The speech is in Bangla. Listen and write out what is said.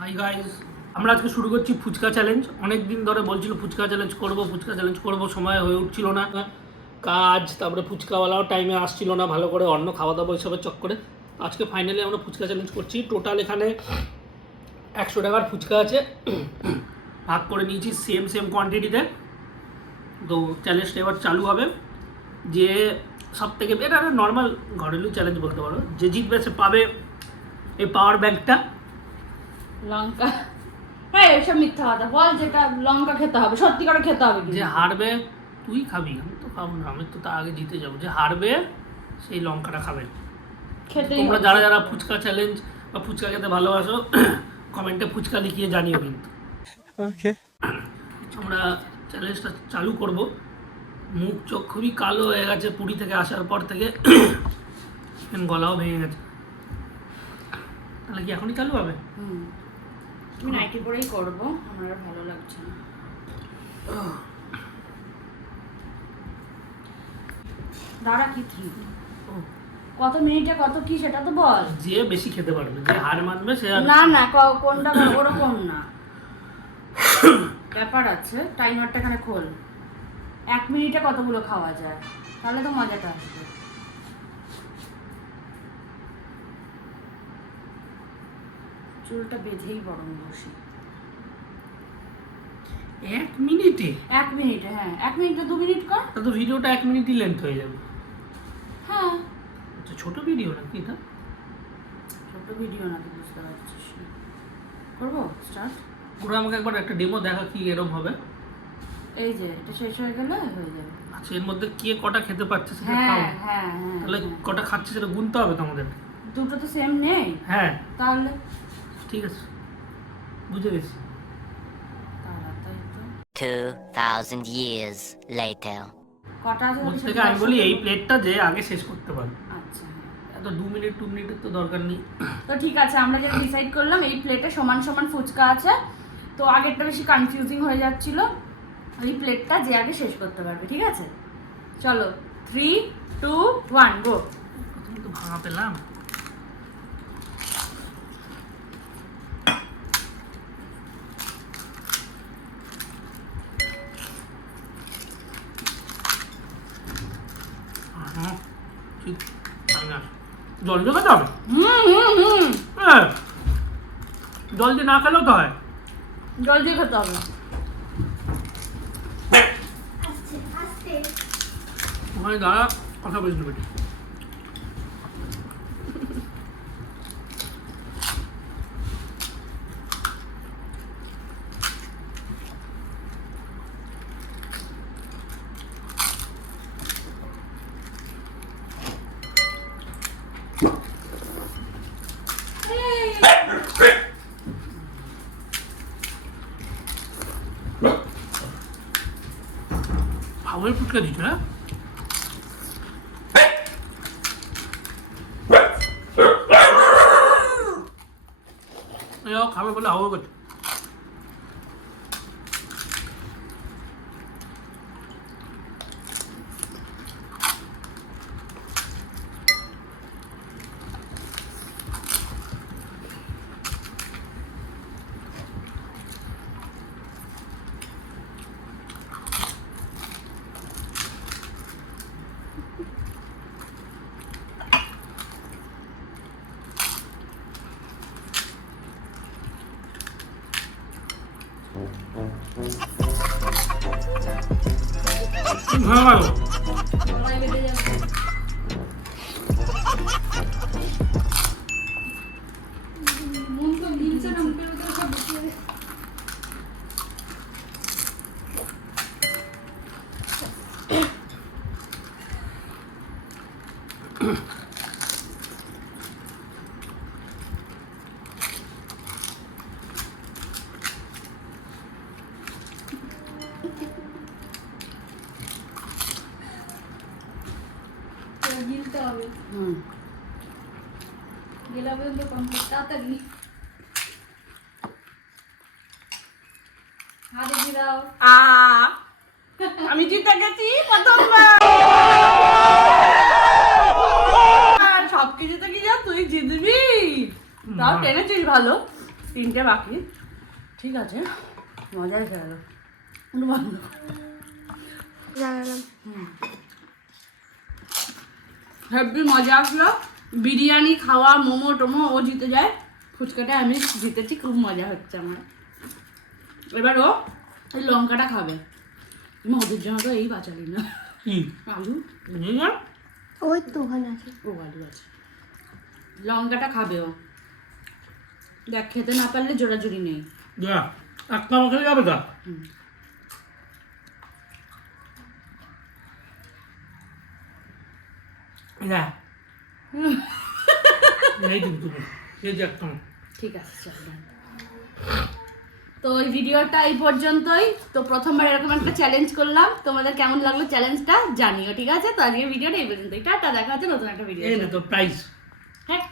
হাই গাইস আমরা আজকে শুরু করছি ফুচকা চ্যালেঞ্জ অনেক দিন ধরে বলছিল ফুচকা চ্যালেঞ্জ করব, ফুচকা চ্যালেঞ্জ করব, সময় হয়ে উঠছিল না। কাজ, তারপরে ফুচকাওয়ালাও টাইমে আসছিল না, ভালো করে অন্য খাওয়া দাওয়া হিসাবে চক্করে। আজকে ফাইনালি আমরা ফুচকা চ্যালেঞ্জ করছি। টোটাল এখানে একশো টাকার ফুচকা আছে। ভাগ করে নিয়েছি সেম সেম কোয়ান্টিটিতে তো। চ্যালেঞ্জটা এবার চালু হবে। যে সব থেকে এটা নর্মাল ঘরেলু চ্যালেঞ্জ বলতে পারো। যে জিতবে সে পাবে এই পাওয়ার ব্যাংকটা লঙ্কা। হ্যাঁ এসব মিথ্যা কথা। বল যেটা লঙ্কা খেতে হবে সত্যি করে খেতে হবে যে হারবে তুই খাবি আমি তো খাব না আমি তো তার আগে জিতে যাব। যে হারবে সেই লঙ্কাটা খাবে। খেতেই তোমরা যারা যারা ফুচকা চ্যালেঞ্জ বা ফুচকা খেতে ভালোবাসো কমেন্টে ফুচকা লিখিয়ে জানিও কিন্তু। Okay. আমরা চ্যালেঞ্জটা চালু করব। মুখ চোখ খুবই কালো হয়ে গেছে পুরী থেকে আসার পর থেকে। গলাও ভেঙে গেছে। তাহলে কি এখনই চালু হবে? হুম। আমি নাইটি পরেই করব আমার আর ভালো লাগছে না। দাঁড়া কি থ্রি কত মিনিটে কত কি সেটা তো বল। যে বেশি খেতে পারবে যে হার মানবে সে না না কোনটা ওরকম না। ব্যাপার আছে টাইমারটা এখানে খোল। এক মিনিটে কতগুলো খাওয়া যায়? তাহলে তো মজাটা আসবে। চুলটা বেঁধেই বরং বসি। এক মিনিটে? এক মিনিটে হ্যাঁ। এক মিনিটে দু মিনিট কর। তা তো ভিডিওটা এক মিনিটই লেন্থ হয়ে যাবে। হ্যাঁ। আচ্ছা ছোট ভিডিও নাকি এটা? ছোট ভিডিও না তুই বুঝতে পারছিস করব? স্টার্ট পুরো আমাকে একবার একটা ডেমো দেখা কি এরম হবে। এই যে এটা শেষ হয়ে গেলে হয়ে যাবে। আচ্ছা এর মধ্যে কে কটা খেতে পারছে সেটা হ্যাঁ হ্যাঁ হ্যাঁ তাহলে হ্যাঁ। কটা খাচ্ছে সেটা গুনতে হবে তোমাদের দুটো তো সেম নেই? হ্যাঁ। তাহলে ঠিক আছে বুঝে গেছি। তাড়াতাড়ি তো। 2,000 years later. কটা আছে? ওর বলছিস? থেকে আমি বলি এই প্লেটটা যে আগে শেষ করতে পারবে আচ্ছা। এত দু মিনিট টু মিনিটের তো দরকার নেই। তো ঠিক আছে আমরা যেটা ডিসাইড করলাম এই প্লেটে সমান সমান ফুচকা আছে। তো আগেরটা বেশি কনফিউজিং হয়ে যাচ্ছিল। এই প্লেটটা যে আগে শেষ করতে পারবে ঠিক আছে? চলো থ্রি টু ওয়ান গো প্রথমে তো ভাঙা পেলাম আহা, ঠিক তাই না। জল দিয়ে খেতে হবে? হুম হুম হুম। হ্যাঁ। জল দিয়ে না খেলেও তো হয়। জল দিয়ে খেতে হবে। ওখানে দাঁড়া কথা বলিস নেবে হাওয়াই ফুটকা দিচ্ছে হ্যাঁ এও খাবে বলে হাওয়া করছে হ্যাঁ ভালো 좀 달아요. হবে হুম। গেলা পর্যন্ত কমপ্লিট তাড়াতাড়ি। হাতে গিরাও আ আমি জিতে গেছি প্রথমবার। সব কিছুতে কি যা তুই জিতবি। তাও টেনেছিস ভালো। তিনটে বাকি। ঠিক আছে। মজাই খেয়ে গেল হেব্বি মজা আসলো। বিরিয়ানি খাওয়া মোমো টোমো ও জিতে যায়। ফুচকাটা আমি জিতেছি খুব মজা হচ্ছে আমার। এবার ও এই লঙ্কাটা খাবে। ওদের জন্য তো এই বাঁচালি না। আলু। ওই তো ওখানে আছে। ও আলু আছে। লঙ্কাটা খাবে ও। দেখ খেতে না পারলে জোড়াজুড়ি নেই। যা এক কামড় খেলে যাবে তা যা এই তুমি এই এক ঠিক আছে চল তো ওই ভিডিওটা এই পর্যন্তই। তো প্রথমবার এরকম একটা চ্যালেঞ্জ করলাম। তোমাদের কেমন লাগল চ্যালেঞ্জটা জানিও ঠিক আছে? তো আজকের ভিডিওটা এই পর্যন্তই। টাটা দেখা হচ্ছে নতুন একটা ভিডিও এই না তো প্রাইস হ্যাঁ।